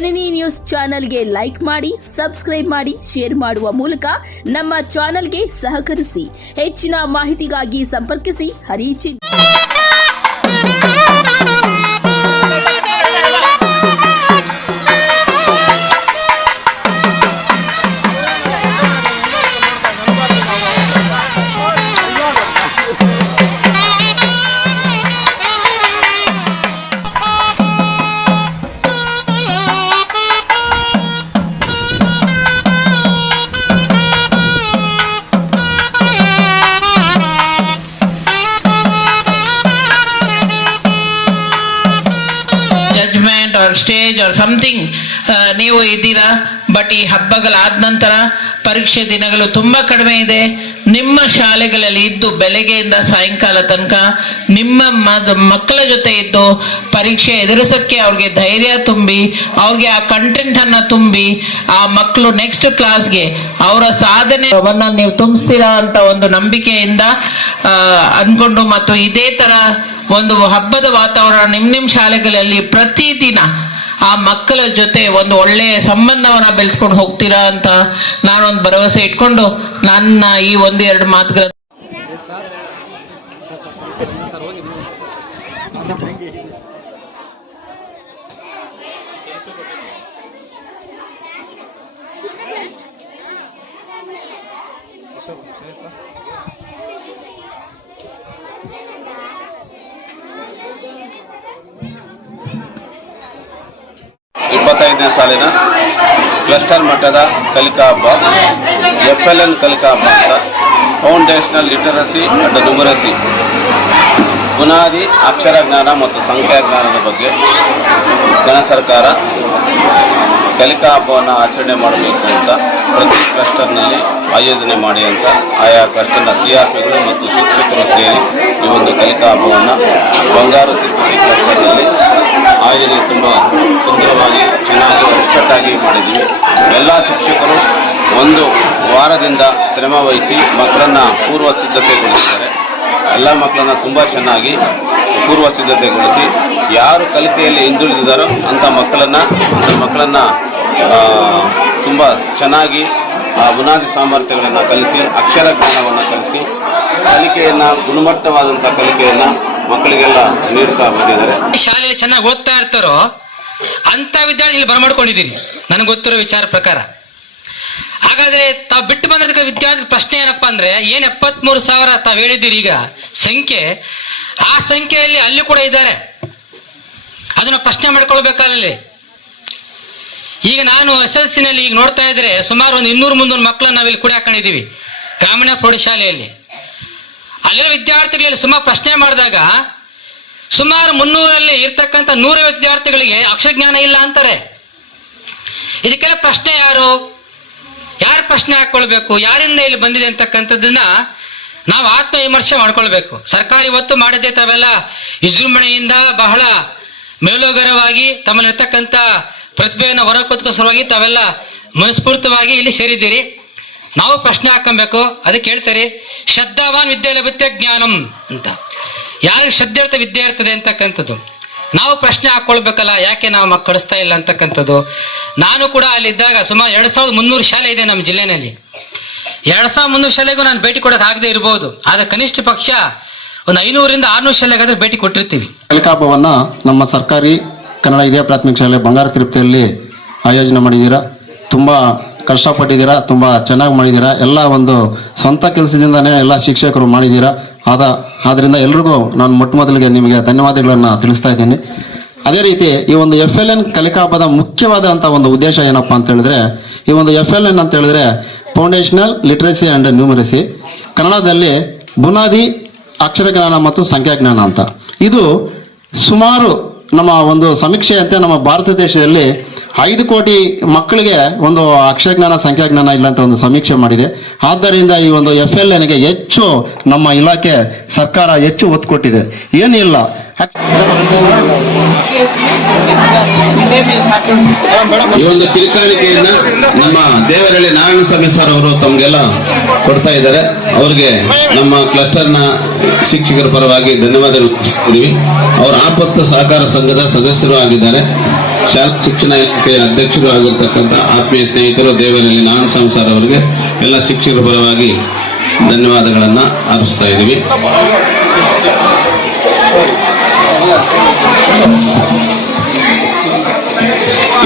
ಜನನಿ news ಚಾನೆಲ್ಗೆ like ಮಾಡಿ, subscribe ಮಾಡಿ, ಶೇರ್ ಮಾಡುವ ಮೂಲಕ ನಮ್ಮ ಚಾನೆಲ್ಗೆ ಸಹಕರಿಸಿ. ಹೆಚ್ಚಿನ ಮಾಹಿತಿಗಾಗಿ ಸಂಪರ್ಕಿಸಿ ಹರಿಚಿನ್. और स्टेज और समथिंग ನೀವು ಇದ್ದೀರಾ. ಬಟ್ ಈ ಹಬ್ಬಗಳಾದ ನಂತರ ಪರೀಕ್ಷೆ ದಿನಗಳು ತುಂಬಾ ಕಡಿಮೆ ಇದೆ. ನಿಮ್ಮ ಶಾಲೆಗಳಲ್ಲಿ ಇದ್ದು ಬೆಳಗ್ಗೆಯಿಂದ ಸಾಯಂಕಾಲ ತನಕ ನಿಮ್ಮ ಮಕ್ಕಳ ಜೊತೆ ಇದ್ದು ಪರೀಕ್ಷೆ ಎದುರಿಸಕ್ಕೆ ಅವ್ರಿಗೆ ಧೈರ್ಯ ತುಂಬಿ, ಅವ್ರಿಗೆ ಆ ಕಂಟೆಂಟ್ ಅನ್ನ ತುಂಬಿ, ಆ ಮಕ್ಕಳು ನೆಕ್ಸ್ಟ್ ಕ್ಲಾಸ್ಗೆ ಅವರ ಸಾಧನೆಯನ್ನ ನೀವು ತುಂಬಿಸ್ತೀರಾ ಅಂತ ಒಂದು ನಂಬಿಕೆಯಿಂದ ಅನ್ಕೊಂಡು, ಮತ್ತು ಇದೇ ತರ ಒಂದು ಹಬ್ಬದ ವಾತಾವರಣ ನಿಮ್ಮ ಶಾಲೆಗಳಲ್ಲಿ ಪ್ರತಿದಿನ ಆ ಮಕ್ಕಳ ಜೊತೆ ಒಂದು ಒಳ್ಳೆಯ ಸಂಬಂಧವನ್ನ ಬೆಳೆಸ್ಕೊಂಡು ಹೋಗ್ತೀರಾ ಅಂತ ನಾನೊಂದು ಭರವಸೆ ಇಟ್ಕೊಂಡು ನನ್ನ ಈ ಒಂದೆರಡು ಮಾತುಗಳ ನೇ ಸಾಲಿನ ಕ್ಲಸ್ಟರ್ ಮಟ್ಟದ ಕಲಿಕಾ ಹಬ್ಬ FLN ಕಲಿಕಾ ಹಬ್ಬ ಅಂತ ಫೌಂಡೇಶನಲ್ ಲಿಟರಸಿ ಅಂಡ್ ನ್ಯೂಮರಸಿ, ಬುನಾದಿ ಅಕ್ಷರ ಜ್ಞಾನ ಮತ್ತು ಸಂಖ್ಯಾ ಜ್ಞಾನದ ಬಗ್ಗೆ ಜನ ಸರ್ಕಾರ ಕಲಿಕಾ ಹಬ್ಬವನ್ನು ಆಚರಣೆ ಮಾಡಬೇಕು ಅಂತ ಪ್ರತಿ ಕ್ಲಸ್ಟರ್ನಲ್ಲಿ ಆಯೋಜನೆ ಮಾಡಿ ಅಂತ ಆಯಾ ಕ್ಲಸ್ಟರ್ನ CRPಗಳು ಮತ್ತು ಶಿಕ್ಷಕರು ಸೇರಿ ಈ ಒಂದು ಕಲಿಕಾ ಹಬ್ಬವನ್ನು ಬಂಗಾರು ತಿರುಪತಿ ಕ್ಲಸ್ಟರ್ನಲ್ಲಿ ಆಯೋಜನೆ ತುಂಬ ಸುಂದರವಾಗಿ ಚೆನ್ನಾಗಿ ಅಚ್ಚುಕಟ್ಟಾಗಿ ಮಾಡಿದ್ದೀವಿ. ಎಲ್ಲ ಶಿಕ್ಷಕರು ಒಂದು ವಾರದಿಂದ ಶ್ರಮ ವಹಿಸಿ ಮಕ್ಕಳನ್ನು ಪೂರ್ವ ಸಿದ್ಧತೆಗೊಳಿಸಿದ್ದಾರೆ. ಎಲ್ಲ ಮಕ್ಕಳನ್ನು ತುಂಬ ಚೆನ್ನಾಗಿ ಪೂರ್ವ ಸಿದ್ಧತೆಗೊಳಿಸಿ ಯಾರು ಕಲಿಕೆಯಲ್ಲಿ ಹಿಂದುಳಿದಿದ್ದಾರೋ ಅಂಥ ಮಕ್ಕಳನ್ನು ತುಂಬ ಚೆನ್ನಾಗಿ ಆ ಬುನಾದಿ ಸಾಮರ್ಥ್ಯಗಳನ್ನು ಕಲಿಸಿ, ಅಕ್ಷರ ಜ್ಞಾನವನ್ನು ಕಲಿಸಿ, ಕಲಿಕೆಯನ್ನು ಗುಣಮಟ್ಟವಾದಂಥ ಕಲಿಕೆಯನ್ನು ಮಕ್ಕಳಿಗೆಲ್ಲ ನೀಡ್ತಾ ಬಂದಿದ್ದಾರೆ. ಶಾಲೆಯಲ್ಲಿ ಚೆನ್ನಾಗಿ ಓದ್ತಾ ಇರ್ತಾರೋ ಅಂತ ವಿದ್ಯಾರ್ಥಿಗಳು ಬರಮಾಡ್ಕೊಂಡಿದ್ದೀರಿ ನನಗೆ ಗೊತ್ತಿರೋ ವಿಚಾರ ಪ್ರಕಾರ. ಹಾಗಾದ್ರೆ ತಾವು ಬಿಟ್ಟು ಬಂದಿರ್ತಕ್ಕ ವಿದ್ಯಾರ್ಥಿ ಪ್ರಶ್ನೆ ಏನಪ್ಪಾ ಅಂದ್ರೆ, ಏನ್ 73,000 ತಾವು ಹೇಳಿದ್ದೀರಿ ಈಗ ಸಂಖ್ಯೆ, ಆ ಸಂಖ್ಯೆಯಲ್ಲಿ ಅಲ್ಲಿ ಕೂಡ ಇದ್ದಾರೆ, ಅದನ್ನ ಪ್ರಶ್ನೆ ಮಾಡ್ಕೊಳ್ಬೇಕಲ್ಲಿ. ಈಗ ನಾನು SSLCನಲ್ಲಿ ಈಗ ನೋಡ್ತಾ ಇದ್ರೆ ಸುಮಾರು ಒಂದು 200-300 ಮಕ್ಕಳನ್ನ ನಾವಿಲ್ಲಿ ಕೂಡ ಹಾಕೊಂಡಿದ್ದೀವಿ ಗ್ರಾಮೀಣ ಪ್ರೌಢಶಾಲೆಯಲ್ಲಿ. ಅಲ್ಲಿರೋ ವಿದ್ಯಾರ್ಥಿಗಳಲ್ಲಿ ಸುಮಾರು ಪ್ರಶ್ನೆ ಮಾಡಿದಾಗ ಸುಮಾರು 300ರಲ್ಲಿ ಇರ್ತಕ್ಕಂಥ 100 ವಿದ್ಯಾರ್ಥಿಗಳಿಗೆ ಅಕ್ಷರಜ್ಞಾನ ಇಲ್ಲ ಅಂತಾರೆ. ಇದಕ್ಕೆಲ್ಲ ಪ್ರಶ್ನೆ ಯಾರು ಪ್ರಶ್ನೆ ಹಾಕೊಳ್ಬೇಕು, ಯಾರಿಂದ ಇಲ್ಲಿ ಬಂದಿದೆ ಅಂತಕ್ಕಂಥದ್ದನ್ನ ನಾವು ಆತ್ಮವಿಮರ್ಶೆ ಮಾಡ್ಕೊಳ್ಬೇಕು. ಸರ್ಕಾರ ಇವತ್ತು ಮಾಡದೆ ತಾವೆಲ್ಲ ವಿಜೃಂಭಣೆಯಿಂದ ಬಹಳ ಮೇಲೋಗರವಾಗಿ ತಮ್ಮಲ್ಲಿರ್ತಕ್ಕಂಥ ಪ್ರತಿಭೆಯನ್ನು ಹೊರಕೊತ್ಕೋ ಸಲುವಾಗಿ ತಾವೆಲ್ಲ ಮನಸ್ಫೂರ್ತವಾಗಿ ಇಲ್ಲಿ ಸೇರಿದ್ದೀರಿ. ನಾವು ಪ್ರಶ್ನೆ ಹಾಕೊಬೇಕು. ಅದಕ್ಕೆ ಹೇಳ್ತಾರೆ ಶ್ರದ್ಧಾವಾನ್ ವಿದ್ಯೆ ಲಭತೆ ಜ್ಞಾನಂ ಅಂತ. ಯಾರಿಗೆ ಶ್ರದ್ಧೆ ಇರುತ್ತೆ ವಿದ್ಯೆ ಇರ್ತದೆ ಅಂತಕ್ಕಂಥದ್ದು ನಾವು ಪ್ರಶ್ನೆ ಹಾಕೊಳ್ಬೇಕಲ್ಲ, ಯಾಕೆ ನಾವು ಮಕ್ಕಳು ಕಳಿಸ್ತಾ ಇಲ್ಲ ಅಂತಕ್ಕಂಥದ್ದು. ನಾನು ಕೂಡ ಅಲ್ಲಿದ್ದಾಗ ಸುಮಾರು 2,300 ಶಾಲೆ ಇದೆ ನಮ್ಮ ಜಿಲ್ಲೆನಲ್ಲಿ. 2,300 ಶಾಲೆಗೂ ನಾನು ಭೇಟಿ ಕೊಡೋಕೆ ಆಗದೆ ಇರ್ಬೋದು, ಆದ್ರೆ ಕನಿಷ್ಠ ಪಕ್ಷ ಒಂದು 500-600 ಶಾಲೆಗಾದ್ರೆ ಭೇಟಿ ಕೊಟ್ಟಿರ್ತೀವಿ. ಕಲಿಕಾ ಹಬ್ಬವನ್ನ ನಮ್ಮ ಸರ್ಕಾರಿ ಕನ್ನಡ ಹಿರಿಯ ಪ್ರಾಥಮಿಕ ಶಾಲೆ ಬಂಗಾರು ತಿರುಪತಿಯಲ್ಲಿ ಆಯೋಜನೆ ಮಾಡಿದ್ದೀರಾ. ತುಂಬ ಕಷ್ಟಪಟ್ಟಿದ್ದೀರಾ, ತುಂಬ ಚೆನ್ನಾಗಿ ಮಾಡಿದ್ದೀರಾ. ಎಲ್ಲ ಒಂದು ಸ್ವಂತ ಕೆಲಸದಿಂದನೇ ಎಲ್ಲ ಶಿಕ್ಷಕರು ಮಾಡಿದ್ದೀರಾ. ಆದ್ದರಿಂದ ಎಲ್ರಿಗೂ ನಾನು ಮೊದಲಿಗೆ ನಿಮಗೆ ಧನ್ಯವಾದಗಳನ್ನು ತಿಳಿಸ್ತಾ ಇದ್ದೀನಿ. ಅದೇ ರೀತಿ ಈ ಒಂದು FLN ಕಲಿಕಾ ಹಬ್ಬದ ಮುಖ್ಯವಾದಂಥ ಒಂದು ಉದ್ದೇಶ ಏನಪ್ಪಾ ಅಂತ ಹೇಳಿದ್ರೆ, ಈ ಒಂದು FLN ಅಂತ ಹೇಳಿದ್ರೆ ಫೌಂಡೇಶನಲ್ ಲಿಟರಸಿ ಅಂಡ್ ನ್ಯೂಮರಸಿ, ಕನ್ನಡದಲ್ಲಿ ಬುನಾದಿ ಅಕ್ಷರ ಜ್ಞಾನ ಮತ್ತು ಸಂಖ್ಯಾ ಜ್ಞಾನ ಅಂತ. ಇದು ಸುಮಾರು ನಮ್ಮ ಒಂದು ಸಮೀಕ್ಷೆಯಂತೆ ನಮ್ಮ ಭಾರತ ದೇಶದಲ್ಲಿ 5 ಕೋಟಿ ಮಕ್ಕಳಿಗೆ ಒಂದು ಅಕ್ಷರಜ್ಞಾನ ಸಂಖ್ಯಾಜ್ಞಾನ ಇಲ್ಲ ಅಂತ ಒಂದು ಸಮೀಕ್ಷೆ ಮಾಡಿದೆ. ಆದ್ದರಿಂದ ಈ ಒಂದು FLNಗೆ ಹೆಚ್ಚು ನಮ್ಮ ಇಲಾಖೆ ಸರ್ಕಾರ ಹೆಚ್ಚು ಒತ್ತು ಕೊಟ್ಟಿದೆ. ಏನಿಲ್ಲ ಈ ಒಂದು ಕಿರಿಕಾಣಿಕೆಯನ್ನ ನಮ್ಮ ದೇವರಳ್ಳಿ ನಾರಾಯಣಸ್ವಾಮಿ ಸರ್ ಅವರು ತಮಗೆಲ್ಲ ಕೊಡ್ತಾ ಇದ್ದಾರೆ. ಅವರಿಗೆ ನಮ್ಮ ಕ್ಲಸ್ಟರ್ನ ಶಿಕ್ಷಕರ ಪರವಾಗಿ ಧನ್ಯವಾದಗಳು ತಿಳಿಸ್ತಿದ್ದೀವಿ. ಅವರು ಆಪತ್ತು ಸಹಕಾರ ಸಂಘದ ಸದಸ್ಯರು ಆಗಿದ್ದಾರೆ. ಶಾಲಾ ಶಿಕ್ಷಣ ಇಲಾಖೆಯ ಅಧ್ಯಕ್ಷರು ಆಗಿರ್ತಕ್ಕಂಥ ಆತ್ಮೀಯ ಸ್ನೇಹಿತರು ದೇವರಲ್ಲಿ ನಾನ್ ಸಂಸಾರ ಅವರಿಗೆ ಎಲ್ಲ ಶಿಕ್ಷಕರ ಪರವಾಗಿ ಧನ್ಯವಾದಗಳನ್ನು ಅರ್ಪಿಸ್ತಾ ಇದ್ದೀವಿ.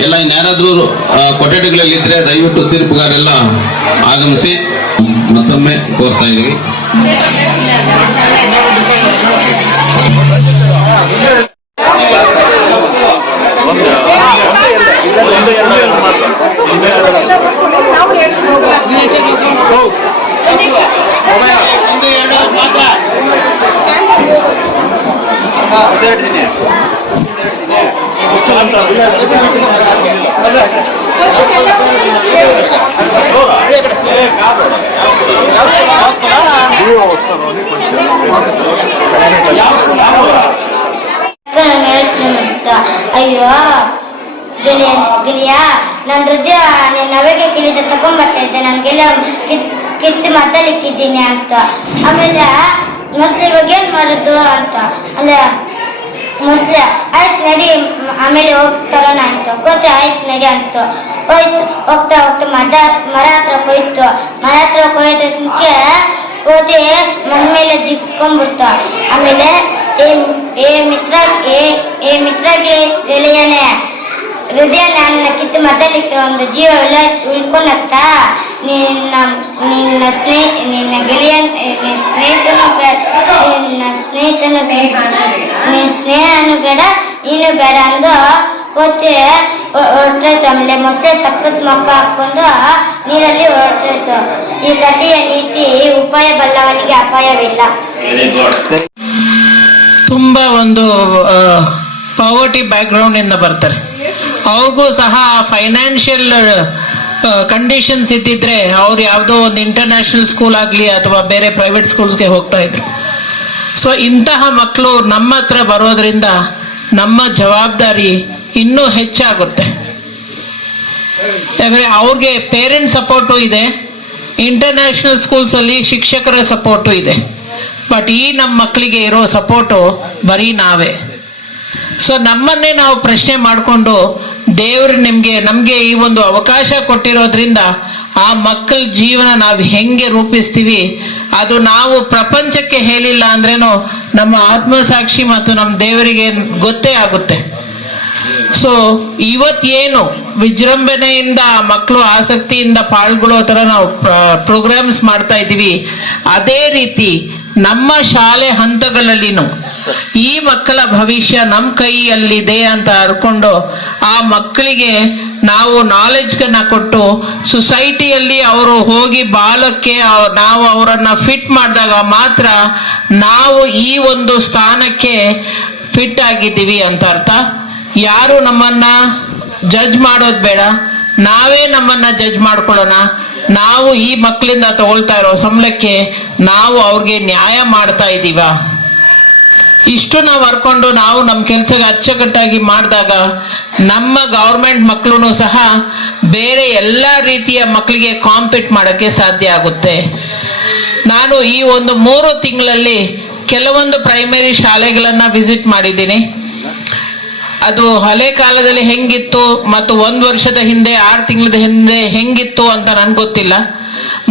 ಎಲ್ಲ ಇನ್ಯಾರಾದ್ರೂ ಕೊಠಡಿಗಳಲ್ಲಿದ್ದರೆ ದಯವಿಟ್ಟು ತೀರ್ಪುಗಾರೆಲ್ಲ ಆಗಮಿಸಿ ಮತ್ತೊಮ್ಮೆ ಕೋರ್ತಾ ಇದ್ದೀವಿ. ಅಯ್ಯೋ ಗಿಳಿಯ ನನ್ನ ಹೃದಯ ನವೆಗೆ ಕಿಳಿದ ತಗೊಂಡ್ಬರ್ತಾ ಇದ್ದೆ, ನನ್ಗೆಲ್ಲ ಕಿತ್ತು ಮಾತಾಡ್ಲಿಕ್ಕಿದ್ದೀನಿ ಅಂತ. ಆಮೇಲೆ ಮೊಸಳೆ ಇವಾಗ ಏನ್ ಮಾಡೋದು ಅಂತ ಅಲ್ಲ ಮೊಸಳೆ ಆಯ್ತು ನಡಿ, ಆಮೇಲೆ ಹೋಗ್ತಾರೋಣ ಅಂತ ಗೊತ್ತೆ, ಆಯ್ತು ನಡಿ ಅಂತ ಹೋಯ್ತು. ಹೋಗ್ತಾ ಹೋಗ್ತಾ ಮರ ಹತ್ರ ಹೋಯ್ತು. ಮರ ಹತ್ರ ಹೋಯ್ತು ಸಂಖ್ಯೆ ಕೋತಿ ಮನ್ ಮೇಲೆ ಜಿಕ್ಕೊಂಡ್ಬಿಡ್ತು. ಆಮೇಲೆ ಏ ಮಿತ್ರ ಗೆಳೆಯನೇ, ಹೃದಯ ನನ್ನ ಕಿತ್ತು ಮಾತಾಡ್ಲಿಕ್ಕೆ ಒಂದು ಜೀವ ಉಳ್ಕೊಳತ್ತ. ನಿನ್ನ ಸ್ನೇಹನು ಬೇಡ ನೀನು ಬೇಡ ಅಂದು ಕೋತಿ ಹೊರಟೋಯ್ತು. ಆಮೇಲೆ ಮೊಸಳೆ ಸಪ್ಪತ್ ಮೊಕ್ಕ ಹಾಕೊಂಡು ನೀರಲ್ಲಿ ಹೊರಟೋಯ್ತು. ಈ ಕಥೆಯ ನೀತಿ ಉಪಾಯ ಬಲ್ಲವನಿಗೆ ಅಪಾಯವಿಲ್ಲ. ತುಂಬ ಒಂದು ಪಾವರ್ಟಿ ಬ್ಯಾಕ್ಗ್ರೌಂಡ್ ಇಂದ ಬರ್ತಾರೆ. ಅವ್ರಿಗೂ ಸಹ ಫೈನಾನ್ಷಿಯಲ್ ಕಂಡೀಷನ್ಸ್ ಇದ್ದಿದ್ರೆ ಅವ್ರು ಯಾವುದೋ ಒಂದು ಇಂಟರ್ನ್ಯಾಷನಲ್ ಸ್ಕೂಲ್ ಆಗಲಿ ಅಥವಾ ಬೇರೆ ಪ್ರೈವೇಟ್ ಸ್ಕೂಲ್ಸ್ಗೆ ಹೋಗ್ತಾ ಇದ್ರು. ಸೊ ಇಂತಹ ಮಕ್ಕಳು ನಮ್ಮ ಹತ್ರ ಬರೋದ್ರಿಂದ ನಮ್ಮ ಜವಾಬ್ದಾರಿ ಇನ್ನೂ ಹೆಚ್ಚಾಗುತ್ತೆ. ಯಾಕಂದರೆ ಅವ್ರಿಗೆ ಪೇರೆಂಟ್ ಸಪೋರ್ಟು ಇದೆ, ಇಂಟರ್ನ್ಯಾಷನಲ್ ಸ್ಕೂಲ್ಸಲ್ಲಿ ಶಿಕ್ಷಕರ ಸಪೋರ್ಟು ಇದೆ. ಬಟ್ ಈ ನಮ್ಮ ಮಕ್ಕಳಿಗೆ ಇರೋ ಸಪೋರ್ಟು ಬರೀ ನಾವೇ. ಸೊ ನಮ್ಮನ್ನೇ ನಾವು ಪ್ರಶ್ನೆ ಮಾಡಿಕೊಂಡು ದೇವರು ನಮಗೆ ಈ ಒಂದು ಅವಕಾಶ ಕೊಟ್ಟಿರೋದ್ರಿಂದ ಆ ಮಕ್ಕಳ ಜೀವನ ನಾವು ಹೆಂಗೆ ರೂಪಿಸ್ತೀವಿ ಅದು ನಾವು ಪ್ರಪಂಚಕ್ಕೆ ಹೇಳಿಲ್ಲ ಅಂದ್ರೇನು ನಮ್ಮ ಆತ್ಮಸಾಕ್ಷಿ ಮತ್ತು ನಮ್ಮ ದೇವರಿಗೆ ಗೊತ್ತೇ ಆಗುತ್ತೆ. ಸೊ ಇವತ್ತೇನು ವಿಜೃಂಭಣೆಯಿಂದ ಮಕ್ಕಳು ಆಸಕ್ತಿಯಿಂದ ಪಾಲ್ಗೊಳ್ಳೋ ಥರ ನಾವು ಪ್ರೋಗ್ರಾಮ್ಸ್ ಮಾಡ್ತಾ ಇದ್ದೀವಿ, ಅದೇ ರೀತಿ ನಮ್ಮ ಶಾಲೆ ಹಂತಗಳಲ್ಲಿನೂ ಈ ಮಕ್ಕಳ ಭವಿಷ್ಯ ನಮ್ಮ ಕೈಯಲ್ಲಿದೆ ಅಂತ ಅರ್ಕೊಂಡು ಆ ಮಕ್ಕಳಿಗೆ ನಾವು ನಾಲೆಡ್ಜ್ಗಳನ್ನ ಕೊಟ್ಟು ಸೊಸೈಟಿಯಲ್ಲಿ ಅವರು ಹೋಗಿ ಬಾಳಕ್ಕೆ ನಾವು ಅವರನ್ನ ಫಿಟ್ ಮಾಡಿದಾಗ ಮಾತ್ರ ನಾವು ಈ ಒಂದು ಸ್ಥಾನಕ್ಕೆ ಫಿಟ್ ಆಗಿದ್ದೀವಿ ಅಂತ ಅರ್ಥ. ಯಾರು ನಮ್ಮನ್ನ ಜಡ್ಜ್ ಮಾಡೋದು ಬೇಡ, ನಾವೇ ನಮ್ಮನ್ನ ಜಡ್ಜ್ ಮಾಡ್ಕೊಳ್ಳೋಣ. ನಾವು ಈ ಮಕ್ಕಳಿಂದ ತಗೊಳ್ತಾ ಇರೋ ಸಂಬಳಕ್ಕೆ ನಾವು ಅವ್ರಿಗೆ ನ್ಯಾಯ ಮಾಡ್ತಾ ಇದ್ದೀವ, ಇಷ್ಟು ನಾವು ಹರ್ಕೊಂಡು ನಾವು ನಮ್ಮ ಕೆಲಸಕ್ಕೆ ಅಚ್ಚುಕಟ್ಟಾಗಿ ಮಾಡಿದಾಗ ನಮ್ಮ ಗೌರ್ಮೆಂಟ್ ಮಕ್ಕಳು ಸಹ ಬೇರೆ ಎಲ್ಲ ರೀತಿಯ ಮಕ್ಕಳಿಗೆ ಕಾಂಪೀಟ್ ಮಾಡೋಕ್ಕೆ ಸಾಧ್ಯ ಆಗುತ್ತೆ. ನಾನು ಈ ಒಂದು 3 ತಿಂಗಳಲ್ಲಿ ಕೆಲವೊಂದು ಪ್ರೈಮರಿ ಶಾಲೆಗಳನ್ನು ವಿಸಿಟ್ ಮಾಡಿದ್ದೀನಿ. ಅದು ಹಳೆ ಕಾಲದಲ್ಲಿ ಹೆಂಗಿತ್ತು ಮತ್ತು 1 ವರ್ಷದ ಹಿಂದೆ 6 ತಿಂಗಳ ಹಿಂದೆ ಹೆಂಗಿತ್ತು ಅಂತ ನನ್ಗೆ ಗೊತ್ತಿಲ್ಲ.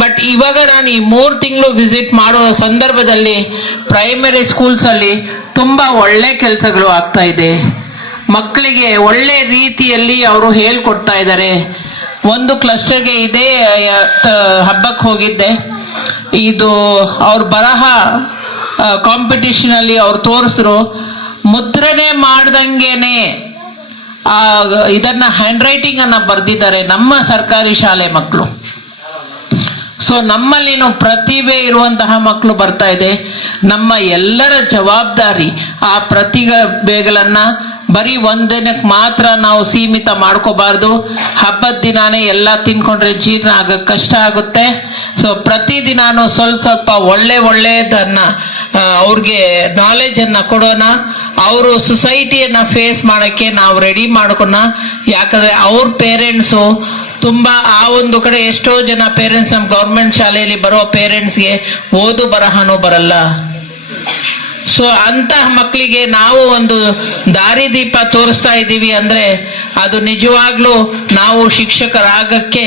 ಬಟ್ ಇವಾಗ ನಾನು ಈ 3 ತಿಂಗಳು ವಿಸಿಟ್ ಮಾಡೋ ಸಂದರ್ಭದಲ್ಲಿ ಪ್ರೈಮರಿ ಸ್ಕೂಲ್ಸಲ್ಲಿ ತುಂಬ ಒಳ್ಳೆ ಕೆಲಸಗಳು ಆಗ್ತಾ ಇದೆ. ಮಕ್ಕಳಿಗೆ ಒಳ್ಳೆ ರೀತಿಯಲ್ಲಿ ಅವರು ಹೇಳ್ಕೊಡ್ತಾ ಇದ್ದಾರೆ. ಒಂದು ಕ್ಲಸ್ಟರ್ಗೆ ಇದೇ ಹಬ್ಬಕ್ಕೆ ಹೋಗಿದ್ದೆ. ಇದು ಅವ್ರ ಬರಹ ಕಾಂಪಿಟಿಷನಲ್ಲಿ ಅವ್ರು ತೋರಿಸಿದ್ರು. ಮುದ್ರಣೆ ಮಾಡ್ದಂಗೆನೆ ಇದನ್ನ ಹ್ಯಾಂಡ್ ರೈಟಿಂಗ್ ಅನ್ನ ಬರೆದಿದ್ದಾರೆ ನಮ್ಮ ಸರ್ಕಾರಿ ಶಾಲೆ ಮಕ್ಕಳು. ಸೊ ನಮ್ಮಲ್ಲಿನೂ ಪ್ರತಿಭೆ ಇರುವಂತಹ ಮಕ್ಕಳು ಬರ್ತಾ ಇದೆ. ನಮ್ಮ ಎಲ್ಲರ ಜವಾಬ್ದಾರಿ ಆ ಪ್ರತಿಭೆಗಳನ್ನ ಬರೀ ಒಂದಿನಕ್ಕೆ ಮಾತ್ರ ನಾವು ಸೀಮಿತ ಮಾಡ್ಕೋಬಾರ್ದು. ಹಬ್ಬದ ದಿನಾನೇ ಎಲ್ಲ ತಿನ್ಕೊಂಡ್ರೆ ಜೀರ್ಣ ಆಗಕ್ಕೆ ಕಷ್ಟ ಆಗುತ್ತೆ. ಸೊ ಪ್ರತಿದಿನಾನು ಸ್ವಲ್ಪ ಒಳ್ಳೆಯದನ್ನ ಅವ್ರಿಗೆ ನಾಲೆಜ್ ಅನ್ನ ಕೊಡೋಣ. ಅವರು ಸೊಸೈಟಿಯನ್ನ ಫೇಸ್ ಮಾಡಕ್ಕೆ ನಾವು ರೆಡಿ ಮಾಡ್ಕೊಣ. ಯಾಕಂದ್ರೆ ಅವ್ರ ಪೇರೆಂಟ್ಸು ತುಂಬಾ ಆ ಒಂದು ಕಡೆ ಎಷ್ಟೋ ಜನ ಪೇರೆಂಟ್ಸ್ ನಮ್ಮ ಗೌರ್ಮೆಂಟ್ ಶಾಲೆಯಲ್ಲಿ ಬರೋ ಪೇರೆಂಟ್ಸ್ಗೆ ಓದು ಬರಹನೂ ಬರಲ್ಲ. ಸೊ ಅಂತಹ ಮಕ್ಕಳಿಗೆ ನಾವು ಒಂದು ದಾರಿದೀಪ ತೋರಿಸ್ತಾ ಇದ್ದೀವಿ ಅಂದ್ರೆ ಅದು ನಿಜವಾಗ್ಲೂ ನಾವು ಶಿಕ್ಷಕರಾಗಕ್ಕೆ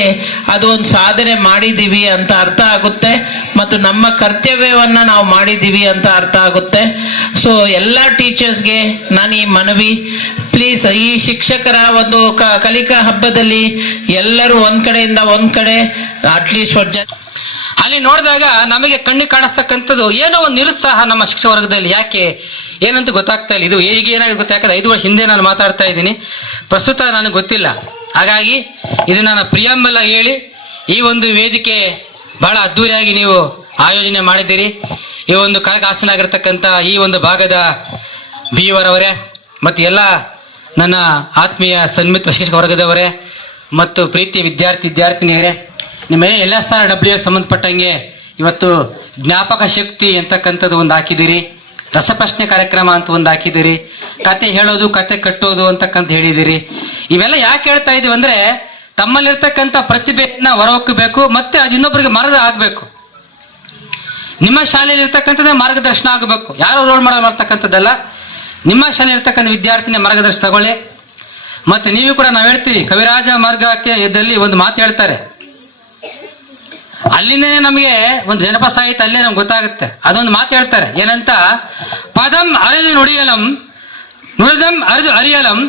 ಅದು ಒಂದು ಸಾಧನೆ ಮಾಡಿದ್ದೀವಿ ಅಂತ ಅರ್ಥ ಆಗುತ್ತೆ, ಮತ್ತು ನಮ್ಮ ಕರ್ತವ್ಯವನ್ನ ನಾವು ಮಾಡಿದ್ದೀವಿ ಅಂತ ಅರ್ಥ ಆಗುತ್ತೆ. ಸೊ ಎಲ್ಲ ಟೀಚರ್ಸ್ಗೆ ನಾನು ಈ ಮನವಿ, ಪ್ಲೀಸ್ ಈ ಶಿಕ್ಷಕರ ಒಂದು ಕಲಿಕಾ ಹಬ್ಬದಲ್ಲಿ ಎಲ್ಲರೂ ಒಂದ್ ಕಡೆಯಿಂದ ಒಂದ್ ಕಡೆ ಅಟ್ಲೀಸ್ಟ್ ಅಲ್ಲಿ ನೋಡಿದಾಗ ನಮಗೆ ಕಣ್ಣಿಗೆ ಕಾಣಿಸ್ತಕ್ಕಂಥದ್ದು ಏನೋ ಒಂದು ನಿರುತ್ಸಾಹ ನಮ್ಮ ಶಿಕ್ಷಕ ವರ್ಗದಲ್ಲಿ. ಯಾಕೆ ಏನಂತ ಗೊತ್ತಾಗ್ತಾ ಇಲ್ಲ. ಇದು ಈಗ ಏನಾಗಿದೆ ಗೊತ್ತಾ, ಯಾಕಂದ್ರೆ 5 ವರ್ಷ ಹಿಂದೆ ನಾನು ಮಾತಾಡ್ತಾ ಇದ್ದೀನಿ, ಪ್ರಸ್ತುತ ನನಗೆ ಗೊತ್ತಿಲ್ಲ. ಹಾಗಾಗಿ ಇದು ನನ್ನ ಪ್ರಿಯಂಬಲ ಹೇಳಿ ಈ ಒಂದು ವೇದಿಕೆ ಬಹಳ ಅದ್ದೂರಿಯಾಗಿ ನೀವು ಆಯೋಜನೆ ಮಾಡಿದ್ದೀರಿ. ಈ ಒಂದು ಕನಕಾಸನಾಗಿರ್ತಕ್ಕಂಥ ಈ ಒಂದು ಭಾಗದ ಬಿಯವರವರೇ ಮತ್ತು ಎಲ್ಲ ನನ್ನ ಆತ್ಮೀಯ ಸನ್ಮಿತ್ರ ಶಿಕ್ಷಕ ವರ್ಗದವರೇ ಮತ್ತು ಪ್ರೀತಿ ವಿದ್ಯಾರ್ಥಿನಿಯರೇ, ನಿಮ್ಮ LSRW ಸಂಬಂಧಪಟ್ಟಂಗೆ ಇವತ್ತು ಜ್ಞಾಪಕ ಶಕ್ತಿ ಅಂತಕ್ಕಂಥದ್ದು ಒಂದು ಹಾಕಿದ್ದೀರಿ, ರಸಪ್ರಶ್ನೆ ಕಾರ್ಯಕ್ರಮ ಅಂತ ಒಂದು ಹಾಕಿದ್ದೀರಿ, ಕತೆ ಹೇಳೋದು ಕತೆ ಕಟ್ಟೋದು ಅಂತಕ್ಕಂಥ ಹೇಳಿದ್ದೀರಿ. ಇವೆಲ್ಲ ಯಾಕೆ ಹೇಳ್ತಾ ಇದೀವಿ ಅಂದ್ರೆ ತಮ್ಮಲ್ಲಿರ್ತಕ್ಕಂಥ ಪ್ರತಿಭೆಯನ್ನ ಹೊರಹೊಕ್ಕಬೇಕು, ಮತ್ತೆ ಅದು ಇನ್ನೊಬ್ಬರಿಗೆ ಮರದ ಆಗ್ಬೇಕು. ನಿಮ್ಮ ಶಾಲೆಯಲ್ಲಿ ಇರ್ತಕ್ಕಂಥದ್ದೇ ಮಾರ್ಗದರ್ಶನ ಆಗಬೇಕು, ಯಾರೋ ರೋಲ್ ಮಾಡಲ್ ಮಾಡ್ತಕ್ಕಂಥದ್ದಲ್ಲ. ನಿಮ್ಮ ಶಾಲೆಯಲ್ಲಿ ಇರ್ತಕ್ಕಂಥ ವಿದ್ಯಾರ್ಥಿನಿ ಮಾರ್ಗದರ್ಶನ ತಗೊಳ್ಳಿ. ಮತ್ತೆ ನೀವು ಕೂಡ ನಾವು ಹೇಳ್ತೀವಿ, ಕವಿರಾಜ ಮಾರ್ಗಕ್ಕೆ ಎದ್ದಲ್ಲಿ ಒಂದು ಮಾತು ಹೇಳ್ತಾರೆ, ಅಲ್ಲಿಂದನೇ ನಮಗೆ ಒಂದು ಜನಪದ ಸಾಹಿತ್ಯ ಅಲ್ಲೇ ನಮ್ಗೆ ಗೊತ್ತಾಗುತ್ತೆ. ಅದೊಂದು ಮಾತು ಹೇಳ್ತಾರೆ, ಏನಂತ, ಪದಂ ಅರಿದು ನುಡಿಯಲಂ ನುಡಿದಂ ಅರಿದು ಅರಿಯಲಂ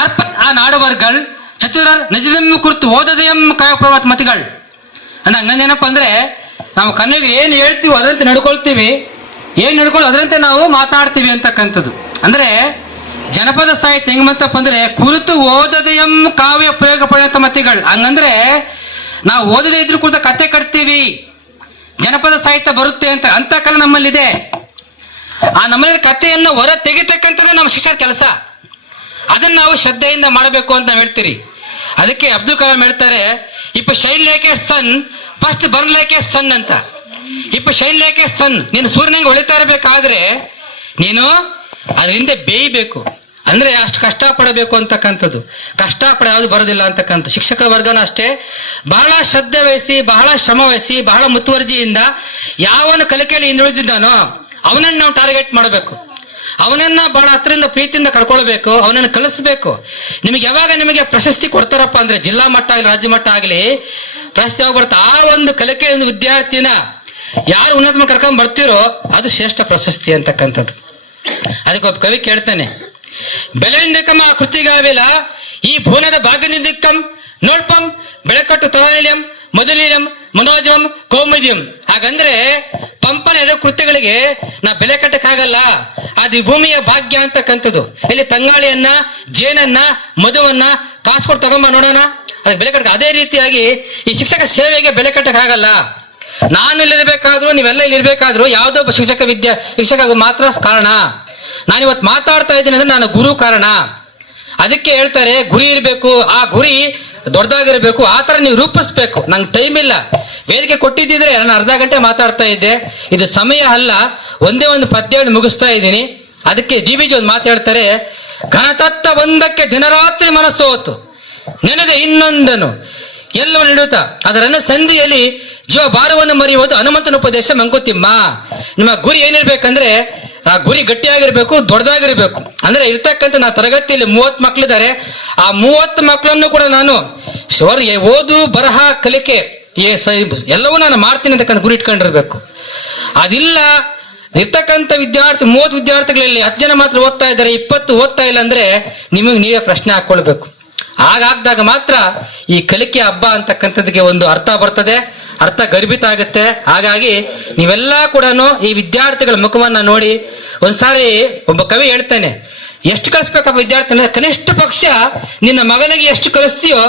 ಅರ್ಪ ಆ ನಾಡುವರ್ಗಳ್ ಚತುರ ನಿಜದಂ ಕುರಿತು ಓದದೆಯಂ ಕಾಯಪ್ರವತ್ ಮತಿಗಳು. ಹಂಗಂದೇನಪ್ಪ ಅಂದ್ರೆ ನಾವು ಕನ್ನಡ ಏನು ಹೇಳ್ತೀವಿ ಅದರಂತೆ ನಡ್ಕೊಳ್ತೀವಿ, ಏನ್ ನಡ್ಕೊಳ್ಳೋ ಅದರಂತೆ ನಾವು ಮಾತಾಡ್ತೀವಿ ಅಂತಕ್ಕಂಥದ್ದು. ಅಂದ್ರೆ ಜನಪದ ಸಾಹಿತ್ಯ ಹೆಂಗಂತಪ್ಪ ಅಂದ್ರೆ ಕುರಿತು ಓದದೆಯಂ ಕಾವ್ಯ ಪ್ರಯೋಗ ಪರಿಣತ ಮತಿಗಳು. ಹಂಗಂದ್ರೆ ನಾವು ಓದದೇ ಇದ್ರೂ ಕೂಡ ಕತೆ ಕಟ್ತೀವಿ, ಜನಪದ ಸಾಹಿತ್ಯ ಬರುತ್ತೆ ಅಂತ ಕಲೆ ನಮ್ಮಲ್ಲಿದೆ. ಆ ನಮ್ಮಲ್ಲಿ ಕಥೆಯನ್ನು ಹೊರ ತೆಗಿತಕ್ಕಂಥದ್ದು ನಮ್ಮ ಶಿಕ್ಷಕರ ಕೆಲಸ. ಅದನ್ನ ನಾವು ಶ್ರದ್ಧೆಯಿಂದ ಮಾಡಬೇಕು ಅಂತ ನಾವು ಹೇಳ್ತೀರಿ. ಅದಕ್ಕೆ ಅಬ್ದುಲ್ ಕಲಾಂ ಹೇಳ್ತಾರೆ, if you shine like a sun first burn like a sun ಅಂತ. ಇಪ್ಪ ಶೈನ್ ಲೈಕ್ ಎ ಸನ್, ನೀನು ಸೂರ್ಯನಂಗೆ ಹೊಳಿತಾ ಇರಬೇಕಾದ್ರೆ ನೀನು ಅದ್ರ ಹಿಂದೆ ಬೇಯಬೇಕು, ಅಂದ್ರೆ ಅಷ್ಟು ಕಷ್ಟಪಡಬೇಕು ಅಂತಕ್ಕಂಥದ್ದು. ಕಷ್ಟಪಡ ಯಾವುದು ಬರೋದಿಲ್ಲ ಅಂತಕ್ಕಂಥ ಶಿಕ್ಷಕ ವರ್ಗನ ಅಷ್ಟೇ ಬಹಳ ಶ್ರದ್ಧೆ ವಹಿಸಿ, ಬಹಳ ಶ್ರಮ ವಹಿಸಿ, ಬಹಳ ಮುತುವರ್ಜಿಯಿಂದ ಯಾವನು ಕಲಿಕೆಯಲ್ಲಿ ಹಿಂದುಳಿದಿದ್ದಾನೋ ಅವನನ್ನು ನಾವು ಟಾರ್ಗೆಟ್ ಮಾಡಬೇಕು, ಅವನನ್ನ ಬಹಳ ಹತ್ತಿರದಿಂದ ಪ್ರೀತಿಯಿಂದ ಕರ್ಕೊಳ್ಬೇಕು, ಅವನನ್ನು ಕಳಿಸ್ಬೇಕು. ನಿಮಗೆ ಪ್ರಶಸ್ತಿ ಕೊಡ್ತಾರಪ್ಪ ಅಂದ್ರೆ ಜಿಲ್ಲಾ ಮಟ್ಟ ಆಗಲಿ ರಾಜ್ಯ ಮಟ್ಟ ಆಗಲಿ ಪ್ರಶಸ್ತಿ ಯಾವಾಗ ಬರುತ್ತೆ, ಆ ಒಂದು ಕಲಿಕೆ ಒಂದು ವಿದ್ಯಾರ್ಥಿನ ಯಾರು ಉನ್ನತ ಕರ್ಕೊಂಡ್ ಬರ್ತಿರೋ ಅದು ಶ್ರೇಷ್ಠ ಪ್ರಶಸ್ತಿ ಅಂತಕ್ಕಂಥದ್ದು. ಅದಕ್ಕೆ ಒಬ್ಬ ಕವಿ ಕೇಳ್ತಾನೆ, ಬೆಲೆಯಿಂದಕಮ್ಮ ಕೃತಿಗಾವಿಲ ಈ ಭುವನದ ಭಾಗ್ಯನಿಂದಿಕ್ಕಂ ನೋಡ್ಪಂ ಬೆಳಕಟ್ಟು ತರನಿಲಿಯಂ ಮಧುನೀಯಂ ಮನೋಜವಂ ಕೌಮುದಿಯಂ. ಹಾಗಂದ್ರೆ ಪಂಪನ ಎರಡು ಕೃತ್ಯಗಳಿಗೆ ನಾ ಬೆಲೆ ಕಟ್ಟಕ್ಕಾಗಲ್ಲ, ಅದು ಈ ಭೂಮಿಯ ಭಾಗ್ಯ ಅಂತಕ್ಕಂಥದ್ದು. ಇಲ್ಲಿ ತಂಗಾಳಿಯನ್ನ, ಜೇನನ್ನ, ಮಧುವನ್ನ ಕಾಸ್ಕೊಟ್ಟು ತಗೊಂಬ ನೋಡೋಣ, ಅದಕ್ಕೆ ಬೆಲೆ ಕಟ್ಟಕ. ಅದೇ ರೀತಿಯಾಗಿ ಈ ಶಿಕ್ಷಕ ಸೇವೆಗೆ ಬೆಲೆ ಕಟ್ಟಕ್ಕಾಗಲ್ಲ. ನಾನು ಇಲ್ಲಿರ್ಬೇಕಾದ್ರು ನೀವೆಲ್ಲ ಇಲ್ಲಿರ್ಬೇಕಾದ್ರು ಯಾವುದೋ ಒಬ್ಬ ಶಿಕ್ಷಕ ಮಾತ್ರ ಕಾರಣ. ನಾನಿವತ್ತು ಮಾತಾಡ್ತಾ ಇದ್ದೀನಿ ಅಂದ್ರೆ ನಾನು ಗುರು ಕಾರಣ. ಅದಕ್ಕೆ ಹೇಳ್ತಾರೆ ಗುರಿ ಇರಬೇಕು, ಆ ಗುರಿ ದೊಡ್ಡದಾಗಿರ್ಬೇಕು, ಆ ತರ ನೀವು ರೂಪಿಸ್ಬೇಕು. ನಂಗೆ ಟೈಮ್ ಇಲ್ಲ, ವೇದಿಕೆ ಕೊಟ್ಟಿದ್ದಿದ್ರೆ ನಾನು ಅರ್ಧ ಗಂಟೆ ಮಾತಾಡ್ತಾ ಇದ್ದೆ, ಇದು ಸಮಯ ಅಲ್ಲ. ಒಂದೇ ಒಂದು ಪದ್ಯವನ್ನು ಮುಗಿಸ್ತಾ ಇದ್ದೀನಿ. ಅದಕ್ಕೆ DBG ಒಂದು ಮಾತು ಹೇಳ್ತಾರೆ, ಘನತತ್ವ ಒಂದಕ್ಕೆ ದಿನರಾತ್ರಿ ಮನಸ್ಸು ಹೋತು ನೆನೆದ ಇನ್ನೊಂದನು ಎಲ್ಲವ ನೀಡುತ್ತಾ ಅದರನ್ನ ಸಂಧಿಯಲ್ಲಿ ಜೀವ ಭಾರವನ್ನು ಮರೆಯುವುದು ಹನುಮಂತನ ಉಪದೇಶ ಮಂಕುತಿಮ್ಮ. ನಿಮ್ಮ ಗುರಿ ಏನಿರ್ಬೇಕಂದ್ರೆ ಆ ಗುರಿ ಗಟ್ಟಿಯಾಗಿರ್ಬೇಕು, ದೊಡ್ಡದಾಗಿರ್ಬೇಕು. ಅಂದ್ರೆ ಇರ್ತಕ್ಕಂಥ ನಾ ತರಗತಿಯಲ್ಲಿ 30 ಮಕ್ಕಳಿದ್ದಾರೆ, ಆ 30 ಮಕ್ಕಳನ್ನು ಕೂಡ ನಾನು ಓದು ಬರಹ ಕಲಿಕೆ ಎಲ್ಲವೂ ನಾನು ಮಾಡ್ತೀನಿ ಅಂತಕ್ಕಂಥ ಗುರಿ ಇಟ್ಕೊಂಡಿರ್ಬೇಕು. ಅದಿಲ್ಲ, ಇರ್ತಕ್ಕಂಥ 30 ವಿದ್ಯಾರ್ಥಿಗಳಲ್ಲಿ 10 ಜನ ಮಾತ್ರ ಓದ್ತಾ ಇದ್ದಾರೆ, 20 ಓದ್ತಾ ಇಲ್ಲ ಅಂದ್ರೆ ನಿಮಗೆ ನೀವೇ ಪ್ರಶ್ನೆ ಹಾಕೊಳ್ಬೇಕು. ಹಾಗಾಗ್ದಾಗ ಮಾತ್ರ ಈ ಕಲಿಕೆ ಹಬ್ಬ ಅಂತಕ್ಕಂಥದ್ದಕ್ಕೆ ಒಂದು ಅರ್ಥ ಬರ್ತದೆ, ಅರ್ಥ ಗರ್ಭಿತ ಆಗುತ್ತೆ. ಹಾಗಾಗಿ ನೀವೆಲ್ಲ ಕೂಡ ಈ ವಿದ್ಯಾರ್ಥಿಗಳ ಮುಖವನ್ನ ನೋಡಿ ಒಂದ್ಸಾರಿ ಒಬ್ಬ ಕವಿ ಹೇಳ್ತಾನೆ, ಎಷ್ಟು ಕಲಿಸ್ಬೇಕಪ್ಪ ವಿದ್ಯಾರ್ಥಿ ಅಂದ್ರೆ ಕನಿಷ್ಠ ಪಕ್ಷ ನಿನ್ನ ಮಗನಿಗೆ ಎಷ್ಟು ಕಲಿಸ್ತೀಯೋ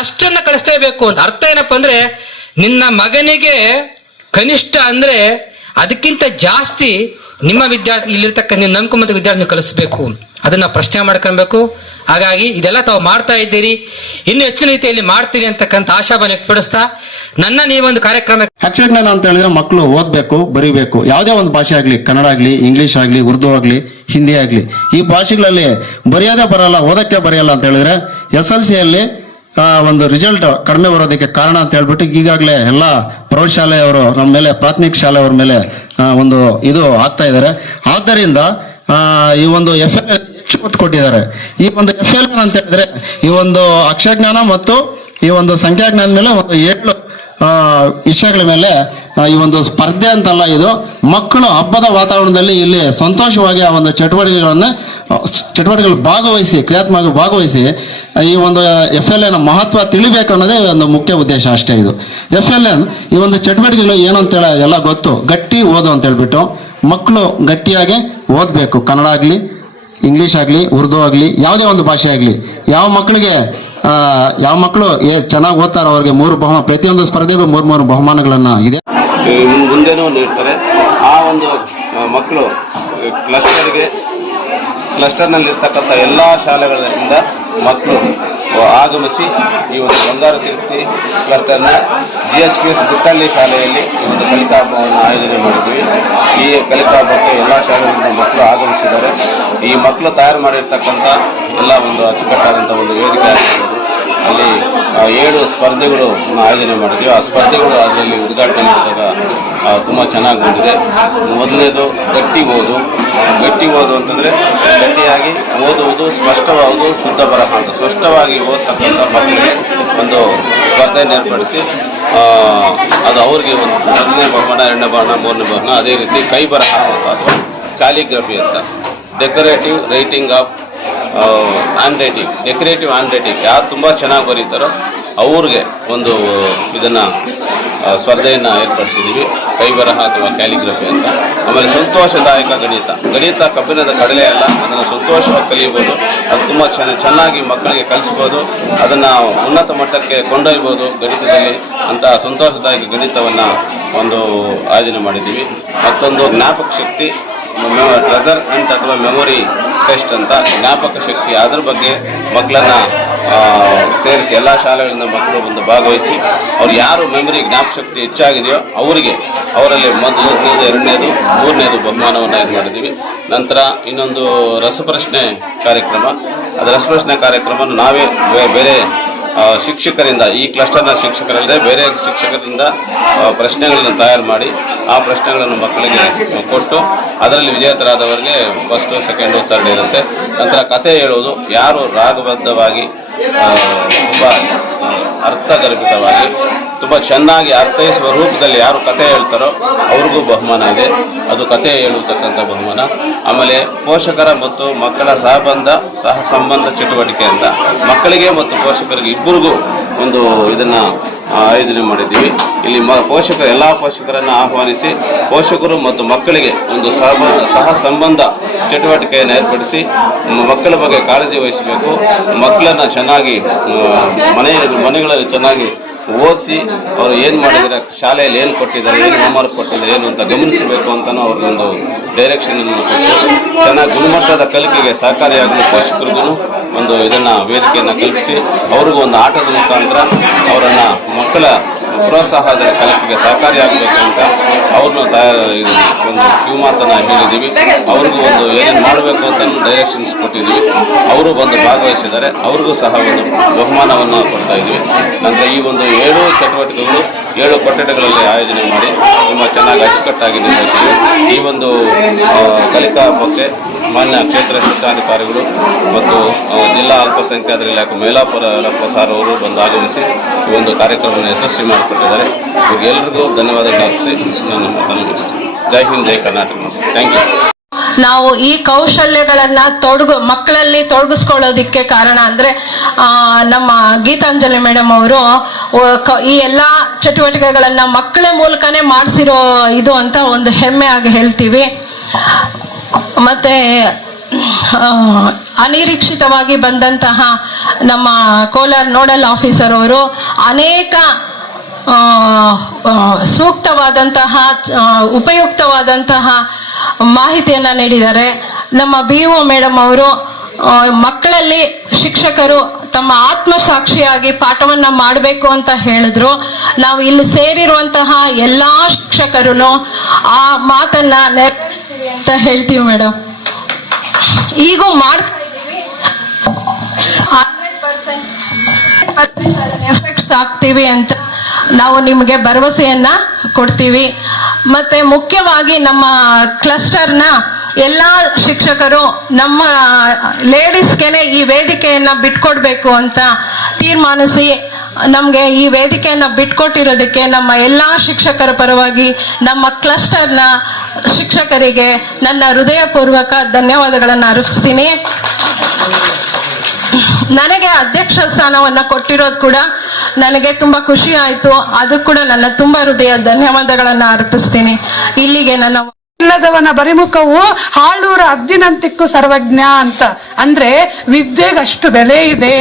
ಅಷ್ಟನ್ನ ಕಳಿಸ್ಲೇಬೇಕು ಅಂತ. ಅರ್ಥ ಏನಪ್ಪ ಅಂದ್ರೆ ನಿನ್ನ ಮಗನಿಗೆ ಕನಿಷ್ಠ ಅಂದ್ರೆ ಅದಕ್ಕಿಂತ ಜಾಸ್ತಿ ನಿಮ್ಮ ವಿದ್ಯಾರ್ಥಿ ಇಲ್ಲಿರ್ತಕ್ಕ ನೀವು ನಂಬ್ಕೊಂಬಂತ ವಿದ್ಯಾರ್ಥಿ ಕಲಿಸ್ಬೇಕು, ಅದನ್ನ ಪ್ರಶ್ನೆ ಮಾಡ್ಕೊಳ್ಬೇಕು. ಹಾಗಾಗಿ ಇದೆಲ್ಲ ತಾವು ಮಾಡ್ತಾ ಇದ್ದೀರಿ, ಇನ್ನು ಹೆಚ್ಚಿನ ರೀತಿಯಲ್ಲಿ ಮಾಡ್ತೀರಿ ಅಂತಕ್ಕಂಥ ಆಶಾಭಾವನೆ ವ್ಯಕ್ತಪಡಿಸ್ತಾ ನನ್ನ ನೀವೊಂದು ಕಾರ್ಯಕ್ರಮ ಅಕ್ಷರಜ್ಞಾನ ಅಂತ ಹೇಳಿದ್ರೆ ಮಕ್ಕಳು ಓದ್ಬೇಕು, ಬರೀಬೇಕು. ಯಾವುದೇ ಒಂದು ಭಾಷೆ ಆಗ್ಲಿ, ಕನ್ನಡ ಆಗ್ಲಿ, ಇಂಗ್ಲಿಷ್ ಆಗ್ಲಿ, ಉರ್ದು ಆಗ್ಲಿ, ಹಿಂದಿ ಆಗ್ಲಿ, ಈ ಭಾಷೆಗಳಲ್ಲಿ ಬರೆಯೋದೇ ಬರಲ್ಲ, ಓದಕ್ಕೆ ಬರೆಯಲ್ಲ ಅಂತ ಹೇಳಿದ್ರೆ SLCಯಲ್ಲಿ ಒಂದು ರಿಸಲ್ಟ್ ಕಡಿಮೆ ಬರೋದಕ್ಕೆ ಕಾರಣ ಅಂತ ಹೇಳ್ಬಿಟ್ಟು ಈಗಾಗಲೇ ಎಲ್ಲ ಪ್ರೌಢಶಾಲೆಯವರು ನಮ್ಮ ಮೇಲೆ ಪ್ರಾಥಮಿಕ ಶಾಲೆಯವ್ರ ಮೇಲೆ ಒಂದು ಇದು ಆಗ್ತಾ ಇದ್ದಾರೆ. ಆದ್ದರಿಂದ ಈ ಒಂದು FLN ಹೆಚ್ಚು ಒತ್ತು ಕೊಟ್ಟಿದ್ದಾರೆ. ಈ ಒಂದು FLN ಅಂತ ಹೇಳಿದ್ರೆ ಈ ಒಂದು ಅಕ್ಷರಜ್ಞಾನ ಮತ್ತು ಈ ಒಂದು ಸಂಖ್ಯಾಜ್ಞಾನ ಮೇಲೆ ಒಂದು 7 ವಿಷಯಗಳ ಮೇಲೆ ಈ ಒಂದು ಸ್ಪರ್ಧೆ ಅಂತಲ್ಲ, ಇದು ಮಕ್ಕಳು ಹಬ್ಬದ ವಾತಾವರಣದಲ್ಲಿ ಇಲ್ಲಿ ಸಂತೋಷವಾಗಿ ಆ ಒಂದು ಚಟುವಟಿಕೆಗಳು ಭಾಗವಹಿಸಿ ಕ್ರಿಯಾತ್ಮಕ ಭಾಗವಹಿಸಿ ಈ ಒಂದು FLN ಮಹತ್ವ ತಿಳಿಬೇಕು ಅನ್ನೋದೇ ಒಂದು ಮುಖ್ಯ ಉದ್ದೇಶ ಅಷ್ಟೇ. ಇದು FLN ಈ ಒಂದು ಚಟುವಟಿಕೆಗಳು ಏನು ಅಂತೇಳಿ ಎಲ್ಲ ಗೊತ್ತು. ಗಟ್ಟಿ ಓದು ಅಂತ ಹೇಳ್ಬಿಟ್ಟು ಮಕ್ಕಳು ಗಟ್ಟಿಯಾಗಿ ಓದಬೇಕು. ಕನ್ನಡ ಆಗಲಿ, ಇಂಗ್ಲೀಷ್ ಆಗಲಿ, ಉರ್ದು ಆಗಲಿ, ಯಾವುದೇ ಒಂದು ಭಾಷೆ ಆಗಲಿ. ಯಾವ ಮಕ್ಕಳು ಚೆನ್ನಾಗಿ ಓದ್ತಾರೋ ಅವ್ರಿಗೆ 3 ಪ್ರತಿಯೊಂದು ಸ್ಪರ್ಧೆಗೂ 3 ಬಹುಮಾನಗಳನ್ನ ಇದೆ. ಮುಂದೆನೂ ನೀಡ್ತಾರೆ. ಆ ಒಂದು ಮಕ್ಕಳು ಕ್ಲಸ್ಟರ್ನಲ್ಲಿರ್ತಕ್ಕಂಥ ಎಲ್ಲ ಶಾಲೆಗಳಿಂದ ಮಕ್ಕಳು ಆಗಮಿಸಿ ಈ ಒಂದು ಬಂಗಾರ ತಿರುಪತಿ ಕ್ಲಸ್ಟರ್ನ GHQS ಗುಟ್ಟಳ್ಳಿ ಶಾಲೆಯಲ್ಲಿ ಈ ಒಂದು ಕಲಿಕಾ ಹಬ್ಬವನ್ನು ಆಯೋಜನೆ ಮಾಡಿದ್ವಿ. ಈ ಕಲಿಕಾ ಹಬ್ಬಕ್ಕೆ ಎಲ್ಲ ಶಾಲೆಗಳಿಂದ ಮಕ್ಕಳು ಆಗಮಿಸಿದ್ದಾರೆ. ಈ ಮಕ್ಕಳು ತಯಾರು ಮಾಡಿರ್ತಕ್ಕಂಥ ಎಲ್ಲ ಒಂದು ಅಚ್ಚುಕಟ್ಟಾದಂಥ ಒಂದು ವೇದಿಕೆ ಆಗಿರ್ಬೋದು. ಅಲ್ಲಿ 7 ಸ್ಪರ್ಧೆಗಳು ಆಯೋಜನೆ ಮಾಡಿದ್ವಿ. ಆ ಸ್ಪರ್ಧೆಗಳು ಅದರಲ್ಲಿ ಉದ್ಘಾಟನೆ ಮಾಡಿದಾಗ ತುಂಬ ಚೆನ್ನಾಗಿ ಬಂದಿದೆ. ಮೊದಲನೇದು ಗಟ್ಟಿ ಓದು ಅಂತಂದರೆ ಗಟ್ಟಿಯಾಗಿ ಓದುವುದು, ಸ್ಪಷ್ಟವಾಗುವುದು, ಶುದ್ಧ ಬರಹ ಅಂತ ಸ್ಪಷ್ಟವಾಗಿ ಓದ್ತಕ್ಕಂಥ ಮಕ್ಕಳಿಗೆ ಒಂದು ಸ್ಪರ್ಧೆ ಏರ್ಪಡಿಸಿ ಅದು ಅವ್ರಿಗೆ ಒಂದು 1ನೇ ಬಹುಮಾನ, 2ನೇ ಬಹುಮಾನ, 3ನೇ ಬಹುಮಾನ. ಅದೇ ರೀತಿ ಕೈ ಬರಹ ಅಥವಾ ಕ್ಯಾಲಿಗ್ರಫಿ ಅಂತ decorative writing of decorative hand writing ಯಾರು ತುಂಬ ಚೆನ್ನಾಗಿ ಬರೀತಾರೋ ಅವ್ರಿಗೆ ಒಂದು ಇದನ್ನು ಸ್ಪರ್ಧೆಯನ್ನು ಏರ್ಪಡಿಸಿದ್ದೀವಿ, ಕೈ ಬರಹ ಅಥವಾ ಕ್ಯಾಲಿಗ್ರಫಿ ಅಂತ. ಆಮೇಲೆ ಸಂತೋಷದಾಯಕ ಗಣಿತ ಕಬ್ಬಿಣದ ಕಡಲೆ ಅಲ್ಲ, ಅದನ್ನು ಸಂತೋಷವಾಗಿ ಕಲಿಯಬಹುದು. ಅದು ತುಂಬ ಚೆನ್ನಾಗಿ ಮಕ್ಕಳಿಗೆ ಕಲಿಸ್ಬೋದು, ಅದನ್ನು ಉನ್ನತ ಮಟ್ಟಕ್ಕೆ ಕೊಂಡೊಯ್ಬೋದು ಗಣಿತದಲ್ಲಿ ಅಂತ ಸಂತೋಷದಾಯಕ ಗಣಿತವನ್ನು ಒಂದು ಆಯೋಜನೆ ಮಾಡಿದ್ದೀವಿ. ಮತ್ತೊಂದು ಜ್ಞಾಪಕ ಶಕ್ತಿ ಟ್ರೆಜರ್ ಹಂಟ್ ಅಥವಾ ಮೆಮೊರಿ ಟೆಸ್ಟ್ ಅಂತ ಜ್ಞಾಪಕ ಶಕ್ತಿ, ಅದ್ರ ಬಗ್ಗೆ ಮಕ್ಕಳನ್ನ ಸೇರಿಸಿ ಎಲ್ಲ ಶಾಲೆಗಳಿಂದ ಮಕ್ಕಳು ಬಂದು ಭಾಗವಹಿಸಿ ಅವ್ರು ಯಾರು ಮೆಮೊರಿ ಜ್ಞಾಪಕ ಶಕ್ತಿ ಹೆಚ್ಚಾಗಿದೆಯೋ ಅವರಲ್ಲಿ ಮೊದಲನೇದು, 2ನೇದು, 3ನೇದು ಬಹುಮಾನವನ್ನು ಇದು ಮಾಡಿದ್ದೀವಿ. ನಂತರ ಇನ್ನೊಂದು ರಸಪ್ರಶ್ನೆ ಕಾರ್ಯಕ್ರಮ. ಅದು ರಸಪ್ರಶ್ನೆ ಕಾರ್ಯಕ್ರಮವನ್ನು ನಾವೇ ಬೇರೆ ಶಿಕ್ಷಕರಿಂದ, ಈ ಕ್ಲಸ್ಟರ್ನ ಶಿಕ್ಷಕರಲ್ಲದೆ ಬೇರೆ ಶಿಕ್ಷಕರಿಂದ ಪ್ರಶ್ನೆಗಳನ್ನು ತಯಾರು ಮಾಡಿ ಆ ಪ್ರಶ್ನೆಗಳನ್ನು ಮಕ್ಕಳಿಗೆ ಕೊಟ್ಟು ಅದರಲ್ಲಿ ವಿಜೇತರಾದವರಿಗೆ 1st, 2nd, 3rd ಇರುತ್ತೆ. ನಂತರ ಕಥೆ ಹೇಳುವುದು, ಯಾರು ರಾಗಬದ್ಧವಾಗಿ ತುಂಬ ಅರ್ಥಗರ್ಭಿತವಾಗಿ ತುಂಬ ಚೆನ್ನಾಗಿ ಅರ್ಥೈಸುವ ರೂಪದಲ್ಲಿ ಯಾರು ಕಥೆ ಹೇಳ್ತಾರೋ ಅವ್ರಿಗೂ ಬಹುಮಾನ ಇದೆ. ಅದು ಕಥೆ ಹೇಳುತ್ತಕ್ಕಂಥ ಬಹುಮಾನ. ಆಮೇಲೆ ಪೋಷಕರ ಮತ್ತು ಮಕ್ಕಳ ಸಹ ಸಂಬಂಧ ಚಟುವಟಿಕೆ ಅಂತ ಮಕ್ಕಳಿಗೆ ಮತ್ತು ಪೋಷಕರಿಗೆ ಇಬ್ಬರಿಗೂ ಒಂದು ಇದನ್ನು ಆಯೋಜನೆ ಮಾಡಿದ್ದೀವಿ. ಇಲ್ಲಿ ಎಲ್ಲ ಪೋಷಕರನ್ನು ಆಹ್ವಾನಿಸಿ ಪೋಷಕರು ಮತ್ತು ಮಕ್ಕಳಿಗೆ ಒಂದು ಸಹ ಸಂಬಂಧ ಚಟುವಟಿಕೆಯನ್ನು ಏರ್ಪಡಿಸಿ ಮಕ್ಕಳ ಬಗ್ಗೆ ಕಾಳಜಿ ವಹಿಸಬೇಕು. ಮಕ್ಕಳನ್ನು ಚೆನ್ನಾಗಿ ಮನೆಗಳಲ್ಲಿ ಚೆನ್ನಾಗಿ ಓದಿಸಿ ಅವರು ಏನು ಮಾಡಿದ್ದಾರೆ, ಶಾಲೆಯಲ್ಲಿ ಏನು ಕೊಟ್ಟಿದ್ದಾರೆ, ಏನು ಹೋಮ್ವರ್ಕ್ ಕೊಟ್ಟಿದ್ದಾರೆ, ಏನು ಅಂತ ಗಮನಿಸಬೇಕು ಅಂತಲೂ ಅವ್ರಿಗೊಂದು ಡೈರೆಕ್ಷನನ್ನು ಕೊಟ್ಟು ಚೆನ್ನಾಗಿ ಗುಣಮಟ್ಟದ ಕಲಿಕೆಗೆ ಸಹಕಾರಿಯಾಗಲು ಪೋಷಕರಿಗೂ ಒಂದು ಇದನ್ನು ವೇದಿಕೆಯನ್ನು ಕಲ್ಪಿಸಿ ಅವ್ರಿಗೂ ಒಂದು ಆಟದ ಮುಖಾಂತರ ಅವರನ್ನು ಮಕ್ಕಳ ಪ್ರೋತ್ಸಾಹದ ಕಲಿಕೆಗೆ ಸಹಕಾರಿಯಾಗಬೇಕು ಅಂತ ಅವ್ರನ್ನೂ ಒಂದು ಕಿವಿಮಾತನ್ನು ಹೇಳಿದ್ದೀವಿ. ಅವ್ರಿಗೂ ಒಂದು ಏನೇನು ಮಾಡಬೇಕು ಅಂತ ಡೈರೆಕ್ಷನ್ಸ್ ಕೊಟ್ಟಿದ್ದೀವಿ. ಅವರು ಬಂದು ಭಾಗವಹಿಸಿದ್ದಾರೆ, ಅವ್ರಿಗೂ ಸಹ ಒಂದು ಬಹುಮಾನವನ್ನು ಕೊಡ್ತಾ ಇದ್ದೀವಿ. ನಂತರ ಈ ಒಂದು 7 ಚಟುವಟಿಕೆಗಳು 7 ಕೊಠಡಿಗಳಲ್ಲಿ ಆಯೋಜನೆ ಮಾಡಿ ತುಂಬ ಚೆನ್ನಾಗಿ ಅಚ್ಚುಕಟ್ಟಾಗಿ ನಿರ್ವಹಿಸಿದ್ದೀವಿ. ಈ ಒಂದು ಕಲಿಕಾ ಹಬ್ಬಕ್ಕೆ ಮಾನ್ಯ ಕ್ಷೇತ್ರ ಶಿಕ್ಷಣಾಧಿಕಾರಿಗಳು ಮತ್ತು ಜಿಲ್ಲಾ ಅಲ್ಪಸಂಖ್ಯಾತರ ಇಲಾಖೆ ಮೈಲಾಪುರ ಪ್ರಸಾರ ಅವರು ಬಂದು ಆಗಮಿಸಿ ಈ ಒಂದು ಕಾರ್ಯಕ್ರಮವನ್ನು ಯಶಸ್ವಿ ಮಾಡಿಕೊಟ್ಟಿದ್ದಾರೆ. ಇವರಿಗೆಲ್ಲರಿಗೂ ಧನ್ಯವಾದಗಳು ಅರ್ಪಿಸಿ ನಾನು ಮುಗಿಸ್ತೀನಿ. ಜೈ ಹಿಂದ್, ಜೈ ಕರ್ನಾಟಕ. Thank you. ನಾವು ಈ ಕೌಶಲ್ಯಗಳನ್ನ ಮಕ್ಕಳಲ್ಲಿ ತೊಡಗಿಸ್ಕೊಳ್ಳೋದಿಕ್ಕೆ ಕಾರಣ ಅಂದ್ರೆ ನಮ್ಮ ಗೀತಾಂಜಲಿ ಮೇಡಮ್ ಅವರು ಈ ಎಲ್ಲಾ ಚಟುವಟಿಕೆಗಳನ್ನ ಮಕ್ಕಳ ಮೂಲಕನೇ ಮಾಡಿಸಿರೋ ಇದು ಅಂತ ಒಂದು ಹೆಮ್ಮೆ ಆಗಿ ಹೇಳ್ತೀವಿ. ಮತ್ತೆ ಅನಿರೀಕ್ಷಿತವಾಗಿ ಬಂದಂತಹ ನಮ್ಮ ಕೋಲಾರ ನೋಡಲ್ ಆಫೀಸರ್ ಅವರು ಅನೇಕ ಸೂಕ್ತವಾದಂತಹ ಉಪಯುಕ್ತವಾದಂತಹ ಮಾಹಿತಿಯನ್ನ ನೀಡಿದ್ದಾರೆ. ನಮ್ಮ BO ಮೇಡಮ್ ಅವರು ಮಕ್ಕಳಲ್ಲಿ ಶಿಕ್ಷಕರು ತಮ್ಮ ಆತ್ಮಸಾಕ್ಷಿಯಾಗಿ ಪಾಠವನ್ನ ಮಾಡಬೇಕು ಅಂತ ಹೇಳಿದ್ರು. ನಾವು ಇಲ್ಲಿ ಸೇರಿರುವಂತಹ ಎಲ್ಲಾ ಶಿಕ್ಷಕರು ಆ ಮಾತನ್ನ ನೆರವೇರಿಸ್ತೀವಿ ಅಂತ ಹೇಳ್ತೀವಿ ಮೇಡಮ್. ಈಗೂ ಮಾಡ್ತಾ ಇದ್ದೀವಿ. 100% ಎಫೆಕ್ಟ್ಸ್ ಆಗ್ತೀವಿ ಅಂತ ನಾವು ನಿಮಗೆ ಭರವಸೆಯನ್ನ ಕೊಡ್ತೀವಿ. ಮತ್ತೆ ಮುಖ್ಯವಾಗಿ ನಮ್ಮ ಕ್ಲಸ್ಟರ್ನ ಎಲ್ಲ ಶಿಕ್ಷಕರು ನಮ್ಮ ಲೇಡೀಸ್ಗೆನೆ ಈ ವೇದಿಕೆಯನ್ನ ಬಿಟ್ಕೊಡ್ಬೇಕು ಅಂತ ತೀರ್ಮಾನಿಸಿ ನಮಗೆ ಈ ವೇದಿಕೆಯನ್ನ ಬಿಟ್ಕೊಟ್ಟಿರೋದಕ್ಕೆ ನಮ್ಮ ಎಲ್ಲಾ ಶಿಕ್ಷಕರ ಪರವಾಗಿ ನಮ್ಮ ಕ್ಲಸ್ಟರ್ನ ಶಿಕ್ಷಕರಿಗೆ ನನ್ನ ಹೃದಯಪೂರ್ವಕ ಧನ್ಯವಾದಗಳನ್ನು ಅರ್ಪಿಸ್ತೀನಿ. ನನಗೆ ಅಧ್ಯಕ್ಷ ಸ್ಥಾನವನ್ನ ಕೊಟ್ಟಿರೋದು ಕೂಡ ನನಗೆ ತುಂಬಾ ಖುಷಿ ಆಯ್ತು. ಅದು ಕೂಡ ನನ್ನ ತುಂಬಾ ಹೃದಯ ಧನ್ಯವಾದಗಳನ್ನ ಅರ್ಪಿಸ್ತೀನಿ. ಇಲ್ಲಿಗೆ ನನ್ನ ಇಲ್ಲದವನ ಬರಿಮುಖವು ಹಾಳೂರ ಅದ್ದಿನಂತಿಕ್ಕು ಸರ್ವಜ್ಞ ಅಂತ. ಅಂದ್ರೆ ವಿದ್ಯೆಗೆ ಅಷ್ಟು ಬೆಲೆ ಇದೆ,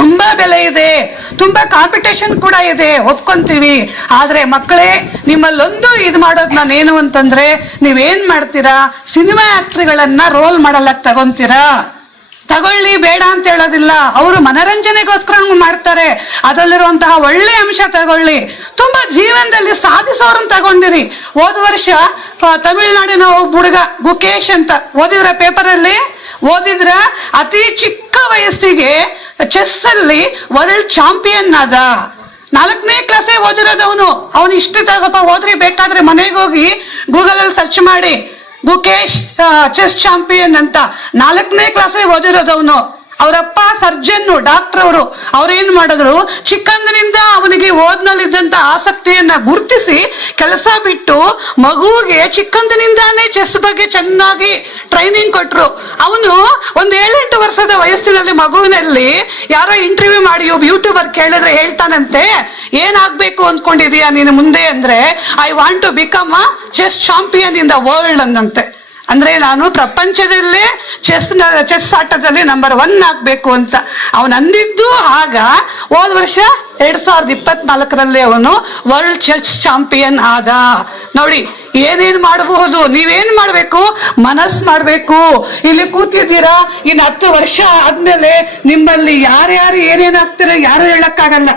ತುಂಬಾ ಬೆಲೆ ಇದೆ, ತುಂಬಾ ಕಾಂಪಿಟೇಷನ್ ಕೂಡ ಇದೆ, ಒಪ್ಕೊಂತೀವಿ. ಆದ್ರೆ ಮಕ್ಕಳೇ, ನಿಮ್ಮಲ್ಲೊಂದು ಇದು ಮಾಡೋದು ನಾನೇನು ಅಂತಂದ್ರೆ, ನೀವೇನ್ ಮಾಡ್ತೀರಾ, ಸಿನಿಮಾ ಆಕ್ಟ್ರಿಗಳನ್ನ ರೋಲ್ ಮಾಡಲಕ್ ತಗೊಂತೀರಾ. ತಗೊಳ್ಳಿ, ಬೇಡ ಅಂತ ಹೇಳೋದಿಲ್ಲ. ಅವರು ಮನರಂಜನೆಗೋಸ್ಕರ ಮಾಡ್ತಾರೆ. ಅದರಲ್ಲಿರುವಂತಹ ಒಳ್ಳೆ ಅಂಶ ತಗೊಳ್ಳಿ. ತುಂಬಾ ಜೀವನದಲ್ಲಿ ಸಾಧಿಸೋರನ್ನ ತಗೊಂಡಿರಿ. ಹೋದ ವರ್ಷ ತಮಿಳ್ನಾಡಿನ ಹುಡುಗ ಗುಕೇಶ್ ಅಂತ ಓದಿದ್ರ, ಪೇಪರಲ್ಲಿ ಓದಿದ್ರ, ಅತಿ ಚಿಕ್ಕ ವಯಸ್ಸಿಗೆ ಚೆಸ್ ಅಲ್ಲಿ ವರ್ಲ್ಡ್ ಚಾಂಪಿಯನ್ ಆದ. 4ನೇ ಕ್ಲಾಸೇ ಓದಿರೋದು ಅವನು. ಅವನು ಇಷ್ಟು ಸ್ವಲ್ಪ ಓದ್ರಿ, ಬೇಕಾದ್ರೆ ಮನೆಗೆ ಹೋಗಿ ಗೂಗಲ್ ಅಲ್ಲಿ ಸರ್ಚ್ ಮಾಡಿ, ಗುಕೇಶ್ ಚೆಸ್ ಚಾಂಪಿಯನ್ ಅಂತ. 4ನೇ ಕ್ಲಾಸೇ ಓದಿರೋದವನು. ಅವರಪ್ಪ ಸರ್ಜನ್ನು, ಡಾಕ್ಟರ್ ಅವರು. ಅವ್ರೇನ್ ಮಾಡಿದ್ರು, ಚಿಕ್ಕಂದಿನಿಂದ ಅವನಿಗೆ ಓದ್ನಲ್ಲಿದ್ದಂತ ಆಸಕ್ತಿಯನ್ನ ಗುರುತಿಸಿ ಕೆಲಸ ಬಿಟ್ಟು ಮಗುವಿಗೆ ಚಿಕ್ಕಂದಿನಿಂದಾನೇ ಚೆಸ್ ಬಗ್ಗೆ ಚೆನ್ನಾಗಿ ಟ್ರೈನಿಂಗ್ ಕೊಟ್ರು. ಅವನು ಒಂದು 7-8 ವರ್ಷದ ವಯಸ್ಸಿನಲ್ಲಿ ಮಗುವಿನಲ್ಲಿ ಯಾರೋ ಇಂಟರ್ವ್ಯೂ ಮಾಡಿ ಒಬ್ಬ ಯೂಟ್ಯೂಬರ್ ಕೇಳಿದ್ರೆ ಹೇಳ್ತಾನಂತೆ, ಏನಾಗ್ಬೇಕು ಅಂದ್ಕೊಂಡಿದೀಯಾ ನೀನು ಮುಂದೆ ಅಂದ್ರೆ, I want to become a chess champion in the world ಅಂದಂತೆ. ಅಂದ್ರೆ ನಾನು ಪ್ರಪಂಚದಲ್ಲೇ ಚೆಸ್ ಆಟದಲ್ಲಿ ನಂಬರ್ 1 ಆಗ್ಬೇಕು ಅಂತ ಅವನು ಅಂದಿದ್ದು. ಆಗ ಹೋದ ವರ್ಷ 2024ರಲ್ಲಿ ಅವನು ವರ್ಲ್ಡ್ ಚೆಸ್ ಚಾಂಪಿಯನ್ ಆದ. ನೋಡಿ, ಏನೇನ್ ಮಾಡಬಹುದು. ನೀವೇನ್ ಮಾಡ್ಬೇಕು, ಮನಸ್ಸು ಮಾಡ್ಬೇಕು. ಇಲ್ಲಿ ಕೂತಿದ್ದೀರಾ, ಇನ್ನು 10 ವರ್ಷ ಆದ್ಮೇಲೆ ನಿಮ್ಮಲ್ಲಿ ಯಾರ್ಯಾರು ಏನೇನಾಗ್ತೀರ ಯಾರು ಹೇಳಕ್ಕಾಗಲ್ಲ.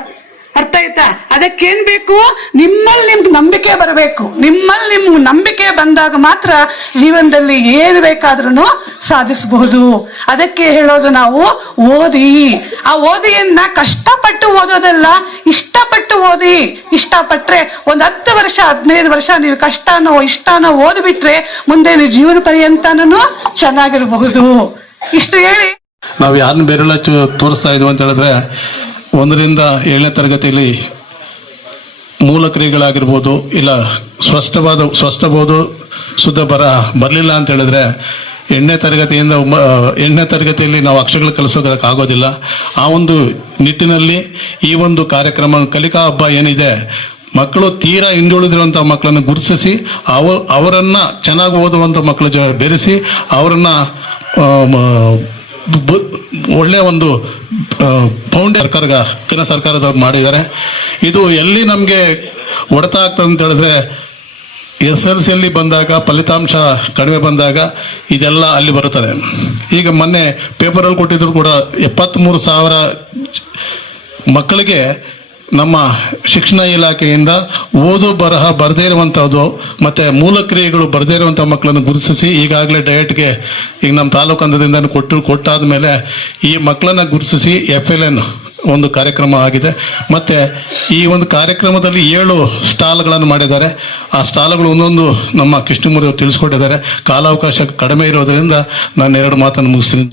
ಅರ್ಥ ಆಯ್ತಾ? ಅದಕ್ಕೇನ್ ಬೇಕು, ನಿಮ್ಮಲ್ಲಿ ನಿಮ್ಗೆ ನಂಬಿಕೆ ಬರಬೇಕು. ನಿಮ್ಮಲ್ಲಿ ನಿಮ್ಗೆ ನಂಬಿಕೆ ಬಂದಾಗ ಮಾತ್ರ ಜೀವನದಲ್ಲಿ ಏನು ಬೇಕಾದ್ರೂ ಸಾಧಿಸಬಹುದು. ಅದಕ್ಕೆ ಹೇಳೋದು ನಾವು ಓದಿ. ಆ ಓದಿಯನ್ನ ಕಷ್ಟಪಟ್ಟು ಓದೋದಲ್ಲ, ಇಷ್ಟಪಟ್ಟು ಓದಿ. ಇಷ್ಟಪಟ್ರೆ ಒಂದು 10 ವರ್ಷ 15 ವರ್ಷ ನೀವು ಕಷ್ಟನೋ ಇಷ್ಟನೋ ಓದ್ಬಿಟ್ರೆ ಮುಂದೆ ನೀವು ಜೀವನ ಪರ್ಯಂತನೂ ಚೆನ್ನಾಗಿರಬಹುದು. ಇಷ್ಟು ಹೇಳಿ ನಾವು ಯಾರನ್ನ ಬೇರೆಲ್ಲ ತೋರಿಸ್ತಾ ಇದ್ವಿ ಅಂತ ಹೇಳಿದ್ರೆ, 1ರಿಂದ 7ನೇ ತರಗತಿಯಲ್ಲಿ ಮೂಲ ಕ್ರಿಯೆಗಳಾಗಿರ್ಬೋದು, ಇಲ್ಲ ಸ್ಪಷ್ಟ ಬೋದು ಶುದ್ಧ ಬರಲಿಲ್ಲ ಅಂತ ಹೇಳಿದ್ರೆ 8ನೇ ತರಗತಿಯಲ್ಲಿ ನಾವು ಅಕ್ಷರಗಳು ಕಲಿಸೋದಕ್ಕೆ ಆಗೋದಿಲ್ಲ. ಆ ಒಂದು ನಿಟ್ಟಿನಲ್ಲಿ ಈ ಒಂದು ಕಾರ್ಯಕ್ರಮ ಕಲಿಕಾ ಹಬ್ಬ ಏನಿದೆ, ಮಕ್ಕಳು ತೀರಾ ಹಿಂದುಳಿದಿರುವಂತಹ ಮಕ್ಕಳನ್ನು ಗುರುತಿಸಿ ಅವರನ್ನ ಚೆನ್ನಾಗಿ ಓದುವಂತ ಮಕ್ಕಳ ಬೆರೆಸಿ ಅವರನ್ನ ಒಳ್ಳೆ ಒಂದು ಕೇಂದ್ರ ಸರ್ಕಾರದವ್ರು ಮಾಡಿದ್ದಾರೆ. ಇದು ಎಲ್ಲಿ ನಮಗೆ ಹೊಡೆತ ಆಗ್ತದೆ ಅಂತ ಹೇಳಿದ್ರೆ, SLCಯಲ್ಲಿ ಬಂದಾಗ ಫಲಿತಾಂಶ ಕಡಿಮೆ ಬಂದಾಗ ಇದೆಲ್ಲ ಅಲ್ಲಿ ಬರುತ್ತದೆ. ಈಗ ಮೊನ್ನೆ ಪೇಪರಲ್ಲಿ ಕೊಟ್ಟಿದ್ರು ಕೂಡ 73,000 ಮಕ್ಕಳಿಗೆ ನಮ್ಮ ಶಿಕ್ಷಣ ಇಲಾಖೆಯಿಂದ ಓದು ಬರಹ ಬರದೇ ಇರುವಂತಹದ್ದು ಮತ್ತೆ ಮೂಲ ಕ್ರಿಯೆಗಳು ಬರದೇ ಇರುವಂತಹ ಮಕ್ಕಳನ್ನು ಗುರುತಿಸಿ ಈಗಾಗಲೇ ಡಯಟ್ಗೆ ಈಗ ನಮ್ಮ ತಾಲೂಕು ಹಂತದಿಂದ ಕೊಟ್ಟಾದ ಮೇಲೆ ಈ ಮಕ್ಕಳನ್ನ ಗುರುತಿಸಿ FLN ಒಂದು ಕಾರ್ಯಕ್ರಮ ಆಗಿದೆ. ಮತ್ತೆ ಈ ಒಂದು ಕಾರ್ಯಕ್ರಮದಲ್ಲಿ 7 ಸ್ಟಾಲ್ಗಳನ್ನು ಮಾಡಿದ್ದಾರೆ. ಆ ಸ್ಟಾಲ್ಗಳು ಒಂದೊಂದು ನಮ್ಮ ಕೃಷ್ಣಮೂರ್ತಿ ತಿಳಿಸ್ಕೊಟ್ಟಿದ್ದಾರೆ. ಕಾಲಾವಕಾಶ ಕಡಿಮೆ ಇರೋದ್ರಿಂದ ನಾನು 2 ಮಾತನ್ನು ಮುಗಿಸ್ತೀನಿ.